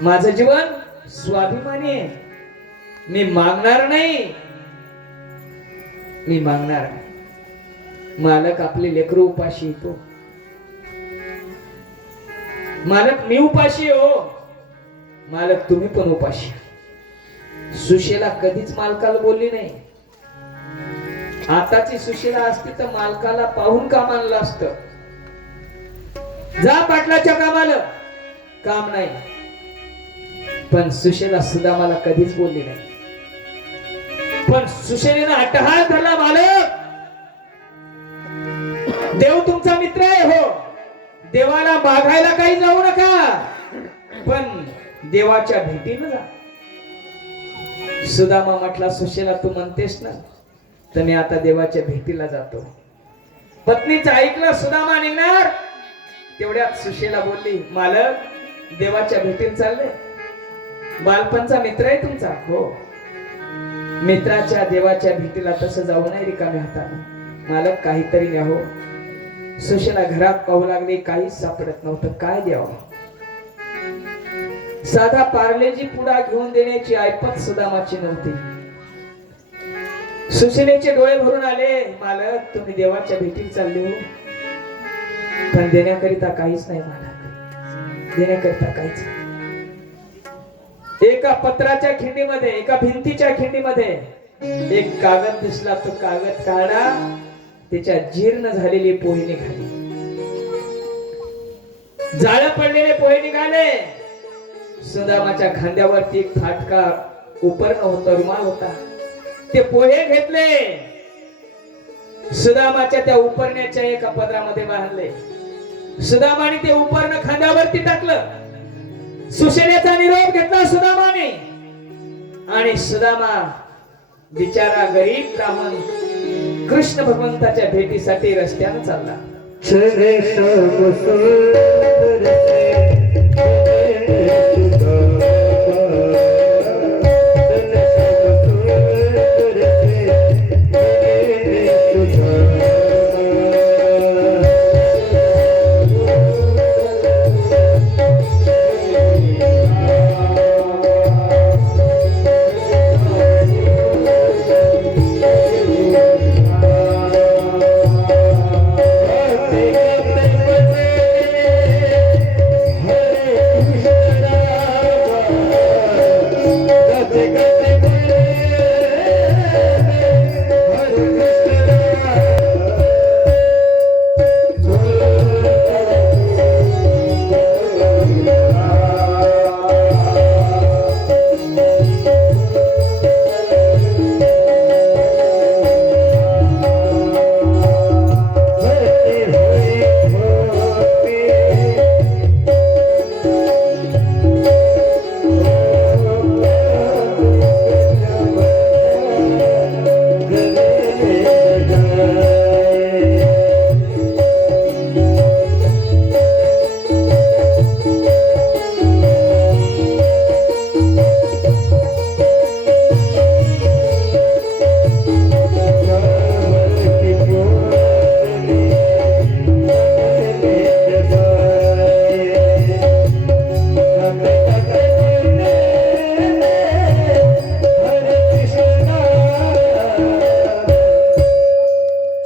माझं जीवन स्वाभिमानी आहे. मी मागणार नाही. मी मागणार नाही. मालक आपले लेकरू उपाशी येतो मालक मी उपाशी हो. मालक तुम्ही पण उपाशी सुशेला कधीच मालकाला बोलली नाही. आताची सुशेला असती तर मालकाला पाहून काम आणलं असत. जा पाटलाच्या कामाला. काम नाही. पण सुशेला सुद्धा मला कधीच बोलली नाही. पण सुशेलीनं अट्टहास धरला मालक. देव तुमचा मित्र आहे हो. देवाला मागायला काही जाऊ नका. पण देवाच्या भेटीला जा. सुदामा म्हटला सुशेला तू म्हणतेस ना तर मी आता देवाच्या भेटीला जातो. पत्नीचं ऐकलं सुदामा निघणार. तेवढ्यात सुशेला बोलली मालक देवाच्या भेटीला चालले. बालपणचा मित्र आहे तुमचा? हो. मित्राच्या देवाच्या भेटीला तसं जाऊ नाही रिकाम्या हाताने. मालक काहीतरी न्या हो घरात पाहू लागले काहीच सापडत नव्हतं. काय द्यावं? साधा पार्लेजी पुडा घेऊन देण्याची ऐपत सुदामाची नव्हती. सुशिलेचे डोळे भरून आले मालक तुम्ही देवाच्या भेटीत चालले हो. पण देण्याकरिता काहीच नाही मालक. देण्याकरिता काहीच नाही. एका पत्राच्या खिंडीमध्ये एका भिंतीच्या खिंडीमध्ये एक कागद दिसला. तो कागद काढा. त्याच्या जीर्ण झालेली पोहे निघाली. जाळ पडलेले पोहे निघाले. सुदामाच्या खांद्यावरती एक फाटका उपरण होता रुमाल होता. ते पोहे घेतले. सुदामाच्या त्या उपरण्याच्या एका पदरामध्ये बांधले. सुदामाने ते उपर्ण खांद्यावरती टाकलं. सुशेलेचा निरोप घेतला सुदामाने. आणि सुदामा बिचारा गरीब ब्राह्मण कृष्ण भगवंताच्या भेटीसाठी रस्त्यानं चालला.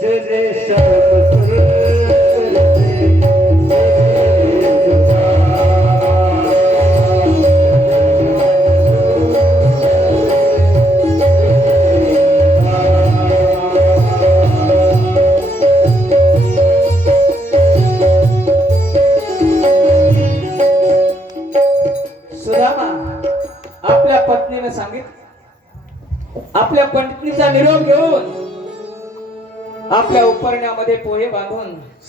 Generation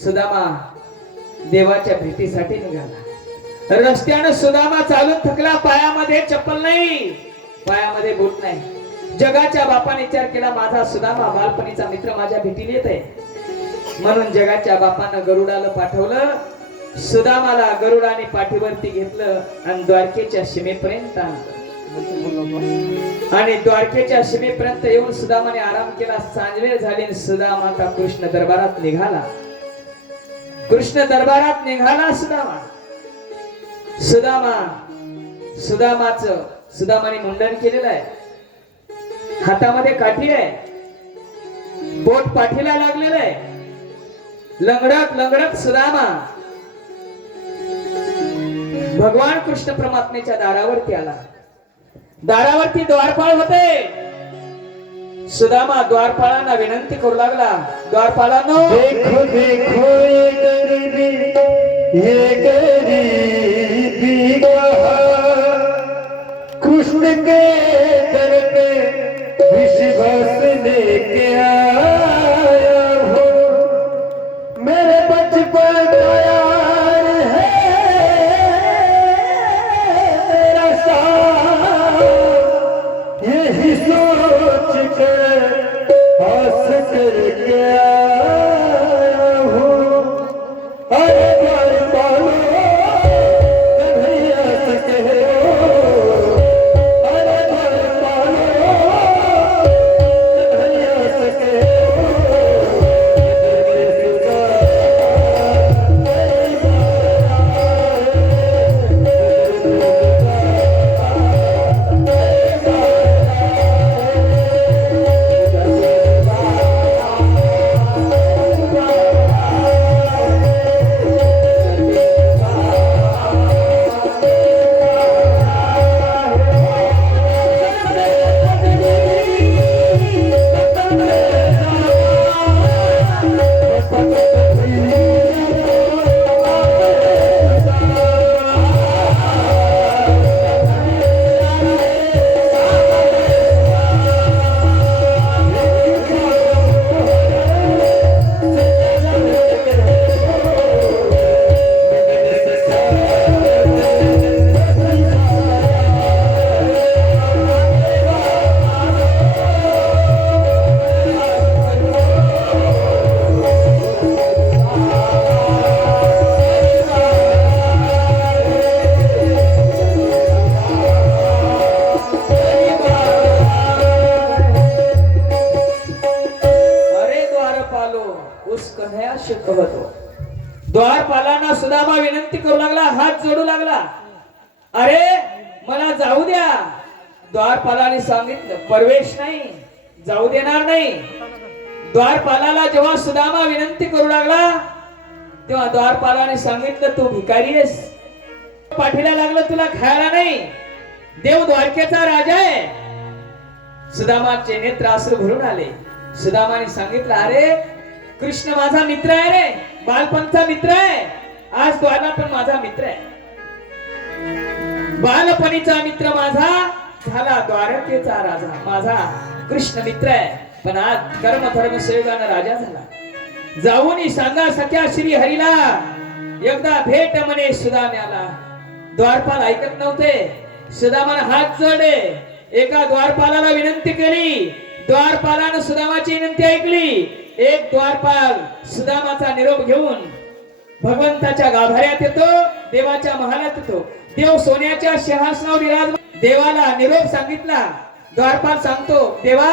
सुदामा देवाच्या भेटीसाठी निघाला. रस्त्यानं सुदामा चालून थकला पायामध्ये चप्पल नाही. पायामध्ये बूट नाही. जगाच्या बापाने विचार केला माझा सुदामा बालपणीचा मित्र माझ्या भेटीला येत आहे. म्हणून जगाच्या बापानं गरुडाला पाठवलं. सुदामाला गरुडाने पाठीवरती घेतलं आणि द्वारकेच्या सीमेपर्यंत आणि द्वारकेच्या सीमेपर्यंत येऊन सुदामाने आराम केला. सांजवेळ झाली आणि कृष्ण दरबारात निघाला. कृष्ण दरबारात निघाला सुदामा. सुदामा सुदामाच सुदामाने मुंडन केलेलं आहे. हातामध्ये काठी आहे. बोट पाठीला लागलेलं आहे. लंगडत लंगडत सुदामा. भगवान कृष्ण परमात्मेच्या दारावरती आला. दारावरती द्वारपाळ होते. सुदामा द्वारपाळांना विनंती करू लागला. द्वारपाळांना देखो देखो ये गरीबी ये गरीबी कृष्ण के दर पे विश्वास ने क्या अरे द्वारपालांना विनंती करू लागला हात जोडू लागला. अरे मला जाऊ द्या. द्वारपालाने सांगितलं प्रवेश नाही जाऊ देणार नाही. द्वारपालाला जेव्हा सुदामा विनंती करू लागला तेव्हा द्वारपालाने सांगितलं तू भिकारी आहेस. पाठीला लागलं तुला खायला नाही. देव द्वारकेचा राजा आहे. सुदामाचे नेत्र आसरू भरून आले. सुदामाने सांगितलं अरे कृष्ण माझा मित्र आहे रे बालपणचा मित्र आहे. आज द्वारा पण माझा मित्र आहे. बालपणीचा मित्र माझा झाला द्वारकेचा राजा. माझा कृष्ण मित्र आहे. पण आज कर्म धर्म संयोगानं राजा झाला. जाऊन सांगा सख्या श्री हरीला. एकदा भेट म्हणे सुदाम्याला द्वारपाल ऐकत नव्हते. सुदामाला हात चढे एका द्वारपालाला विनंती केली. द्वारपालानं सुदामाची विनंती ऐकली. एक द्वारपाल सुदामाचा निरोप घेऊन भगवंताच्या गाभाऱ्यात येतो देवाच्या महालात येतो. देव सोन्याच्या शहासनावर विराज देवाला निरोप सांगितला. द्वारपाल सांगतो देवा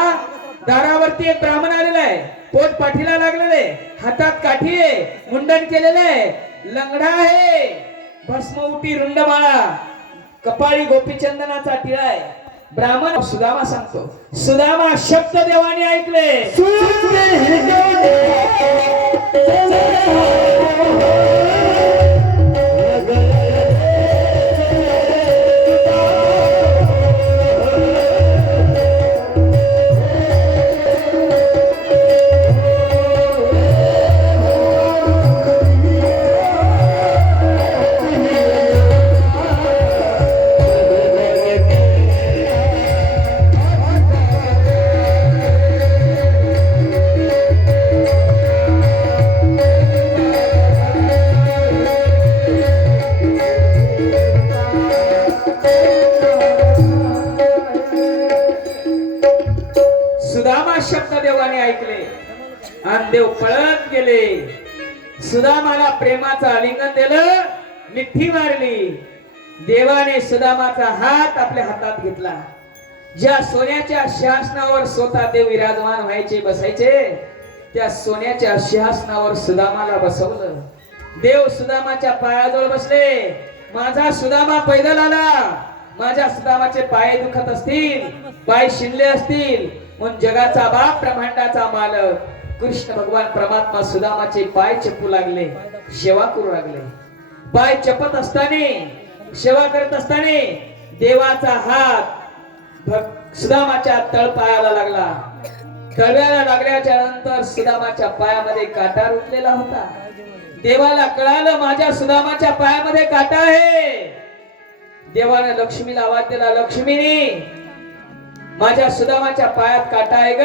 दारावरती एक ब्राह्मण आलेला आहे. पोट पाठीला लागलेलं आहे. हातात काठी आहे. मुंडन केलेलं आहे. लंगडा आहे. भस्म उटी रुंड माळा कपाळी गोपीचंदनाचा टिळा आहे. ब्राह्मण सुदामा सांगतो सुदामा शब्द देवाने ऐकले. देव पळत गेले. सुदामाला प्रेमाचं आलिंगन दिलं मिठी मारली. देवाने सुदामाचा हात आपल्या हातात घेतला. ज्या सोन्याच्या शासनावर स्वतः देव विराजमान व्हायचे बसायचे त्या सोन्याच्या सिंहासनावर सुदामाला बसवलं. देव सुदामाच्या पायाजवळ बसले. माझा सुदामा पैदल आला. माझ्या सुदामाचे पाय दुखत असतील पाय शिनले असतील. म्हणून जगाचा बाप ब्रह्मांडाचा मालक. कृष्ण भगवान परमात्मा सुदामाचे पाय चपू लागले सेवा करू लागले. पाय चपत असताना सेवा करत असताना देवाचा हात सुदामाच्या तळपायाला लागला. तळव्याला लागल्याच्या नंतर सुदामाच्या पायामध्ये काटा रुतलेला होता. देवाला कळालं माझ्या सुदामाच्या पायामध्ये काटा आहे. देवाने लक्ष्मीला आवाज दिला लक्ष्मीने माझ्या सुदामाच्या पायात काटा आहे ग.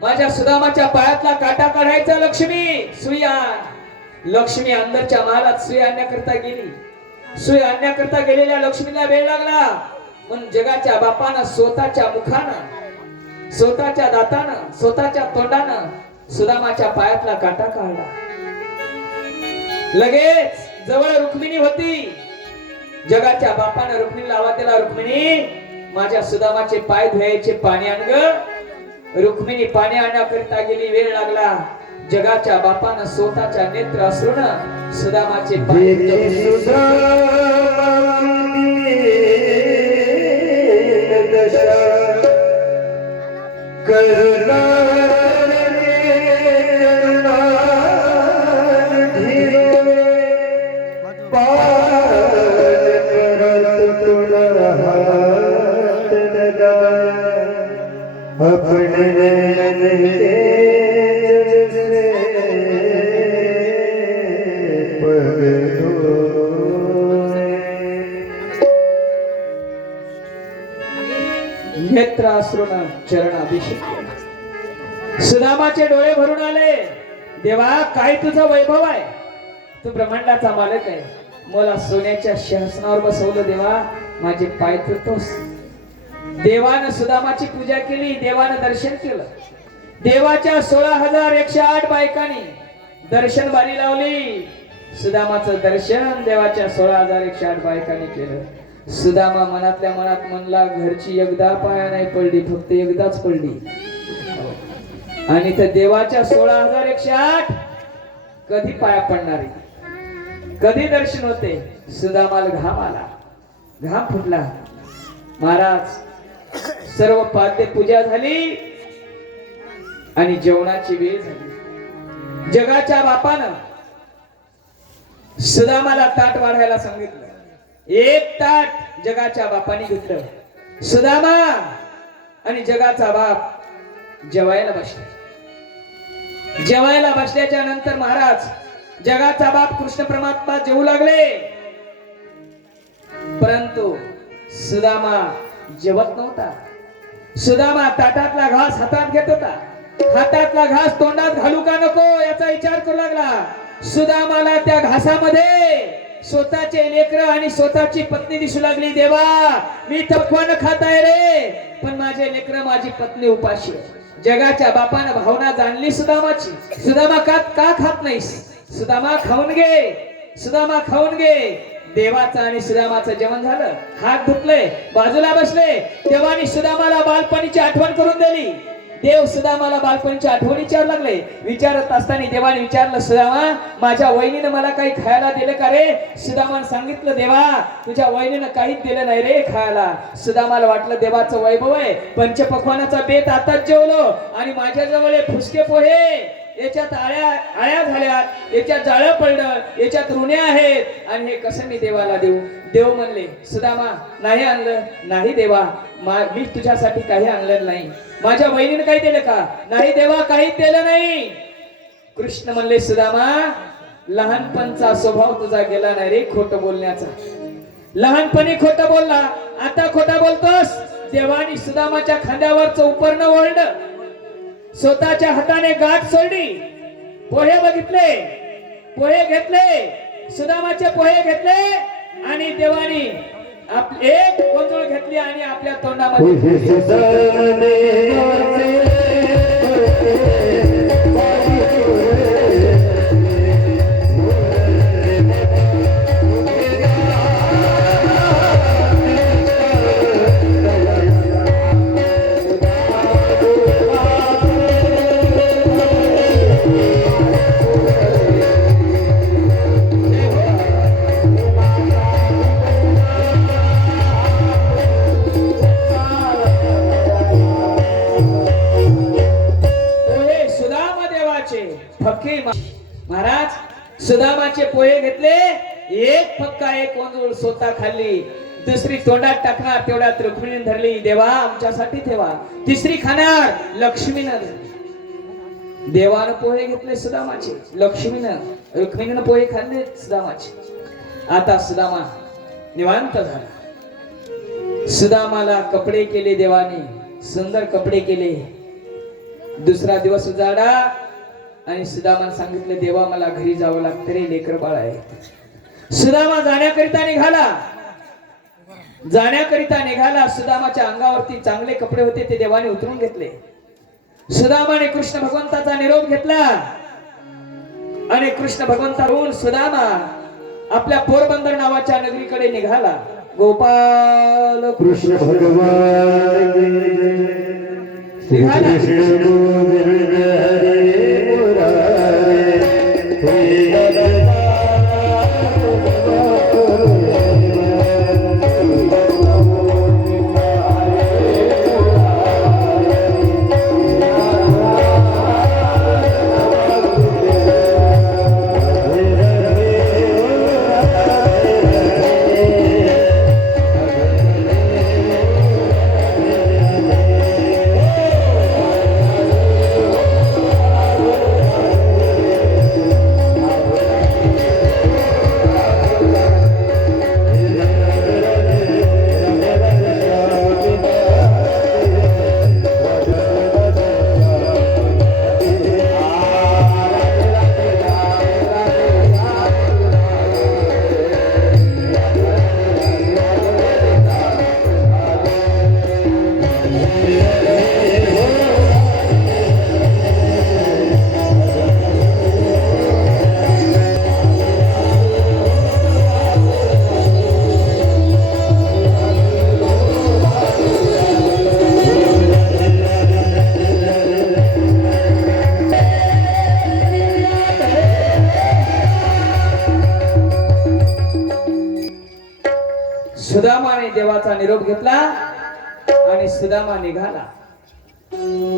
माझ्या सुदामाच्या पायातला काटा काढायचा लक्ष्मी. सुई आण लक्ष्मी अंदरच्या महालात सुई आणण्याकरता गेली. सुई आणण्याकरता गेलेल्या लक्ष्मीला वेळ लागला. म्हणून जगाच्या बापानं स्वतःच्या मुखानं स्वतःच्या दातानं स्वतःच्या तोंडानं सुदामाच्या पायातला काटा काढला. लगेच जवळ रुक्मिणी होती. जगाच्या बापानं रुक्मिणीला आवाज दिला रुक्मिणी माझ्या सुदामाचे पाय धुयायचे पाणी आण ग. रुक्मिणी पाणी आणण्याकरिता गेली वेळ लागला. जगाच्या बापानं स्वतःच्या नेत्र असरून सुदामाचे पाय चरण अभिषेक सुदामाचे डोळे भरून आले. देवा काय तुझं वैभव आहे? तू ब्रह्मांडाचा मालक आहे. मला सोन्याच्या शासनावर बसवलं देवा. माझे पाय धुतोस देवानं सुदामाची पूजा केली देवानं दर्शन केलं. देवाच्या सोळा हजार एकशे आठ बायकांनी दर्शन बारी लावली. सुदामाचं दर्शन देवाच्या सोळा हजार एकशे आठ बायकांनी केलं. सुदामा मनातल्या मनात म्हणला घरची एकदा पाया नाही पडली फक्त एकदाच पडली. आणि त्या देवाच्या सोळा हजार एकशे आठ कधी पाया पडणारे कधी दर्शन होते? सुदामाला घाम आला. घाम फुटला. महाराज सर्व पाद्य पूजा झाली आणि जेवणाची वेळ झाली. जगाच्या बापानं सुदामाला ताट वाढायला सांगितलं. एक ताट जगाच्या बापाने घेतलं. सुदामा आणि जगाचा बाप जेवायला बसले. जेवायला बसल्याच्या नंतर महाराज जगाचा बाप कृष्ण परमात्मा जेवू लागले. परंतु सुदामा जेवत नव्हता. सुदामा ताटातला घास हातात घेत होता. हातातला घास तोंडात घालू का नको याचा विचार करू लागला. सुदामाला त्या घासामध्ये स्वतःचे लेकर आणि स्वतःची पत्नी दिसू लागली देवा मी थकवान खात आहे रे पण माझे लेकर माझी पत्नी उपाशी जगाच्या बापानं भावना जाणली सुदामाची. सुदामा का का खात नाहीस? सुदामा खाऊन घे. सुदामा खाऊन घे. देवाचं आणि सुदामाचं जेवण झालं. हात धुतले बाजूला बसले. देवानी सुदामाला बालपणीची आठवण करून दिली. देव सुदामाला बालपणीची आठवण विचारू लागले. विचारत असताना देवाने विचारलं सुदामा माझ्या वहिनीनं मला काही खायला दिलं का रे? सुदामानं सांगितलं देवा तुझ्या वहिनीनं काहीच दिलं नाही रे खायला. सुदामाला वाटलं देवाचं वैभव आहे. पंचपक्वानाचा बेत आताच जेवलो आणि माझ्या जवळ फुसके पोहे. याच्यात आळ्या आळ्या झाल्यात याच्यात जाळं पडलं याच्यात ऋणे आहेत. आणि हे कसं मी देवाला देऊ? देव म्हणले सुदामा नाही आणलं नाही देवा. मा- मी तुझ्यासाठी काही आणलं नाही. माझ्या बहिणीने काही दिलं का? नाही देवा काही दिलं नाही. कृष्ण म्हणले सुदामा लहानपणचा स्वभाव तुझा गेला नाही रे खोट बोलण्याचा. लहानपणी खोट बोलला आता खोटा बोलतोस. देवानी सुदामाच्या खांद्यावरच उपर्ण ओढलं. स्वतःच्या हाताने गाठ सोडली. पोहे बघितले पोहे घेतले सुदामाचे पोहे घेतले आणि देवानी एक गोंधळ घेतली आणि आपल्या तोंडामध्ये एका स्वतः खाल्ली. दुसरी तोंडात टाकणार तेवढ्यात रुक्मिणी धरली. देवा आमच्यासाठी ठेवा. तिसरी खाणार लक्ष्मीनं. देवानं पोहे घेतले सुदामाचे. लक्ष्मीनं. रुक्मिणीनं पोहे खाल्ले सुदामाचे. आता सुदामा निवांत झाला. सुदामाला कपडे केले देवाने. सुंदर कपडे केले. दुसरा दिवस उजाडा. आणि सुदामान सांगितले देवा मला घरी जावं लागतं रे लेकर बाळ आहे. सुदामा जाण्याकरिता निघाला. जाण्याकरिता निघाला सुदामाच्या अंगावरती चांगले कपडे होते ते देवाने उतरून घेतले. सुदामाने कृष्ण भगवंताचा निरोप घेतला. आणि कृष्ण भगवंताहून सुदामा आपल्या पोरबंदर नावाच्या नगरीकडे निघाला. गोपाल कृष्ण. भगवान. श्री निरोप घेतला आणि सुदामा निघाला.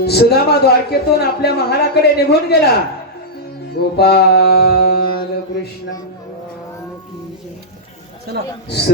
सुदामा द्वारकेतून आपल्या महालाकडे निघून गेला. गोपाल कृष्ण.